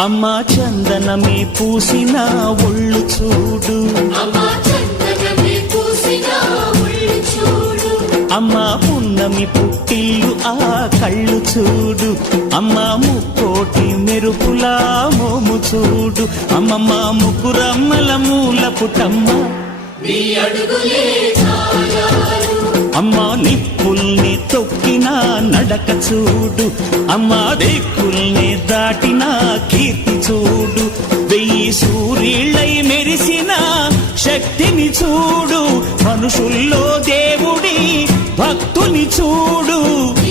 అమ్మా చందనమే పూసిన ఒళ్ళు చూడు, అమ్మా పున్నమి పుట్టిల్లు ఆ కళ్ళు చూడు, అమ్మా ముక్కోటి మెరుపులా మోము చూడు, అమ్మమ్మ ముగ్గురమ్మల మూల పుటమ్మ అమ్మా నిప్పుల్ని తొక్కిన నడక చూడు, అమ్మా దిక్కుల్ని దాటిన కీర్తి చూడు, 1000 సూర్యుళ్ళై మెరిసిన శక్తిని చూడు, మనుషుల్లో దేవుడి భక్తుని చూడు.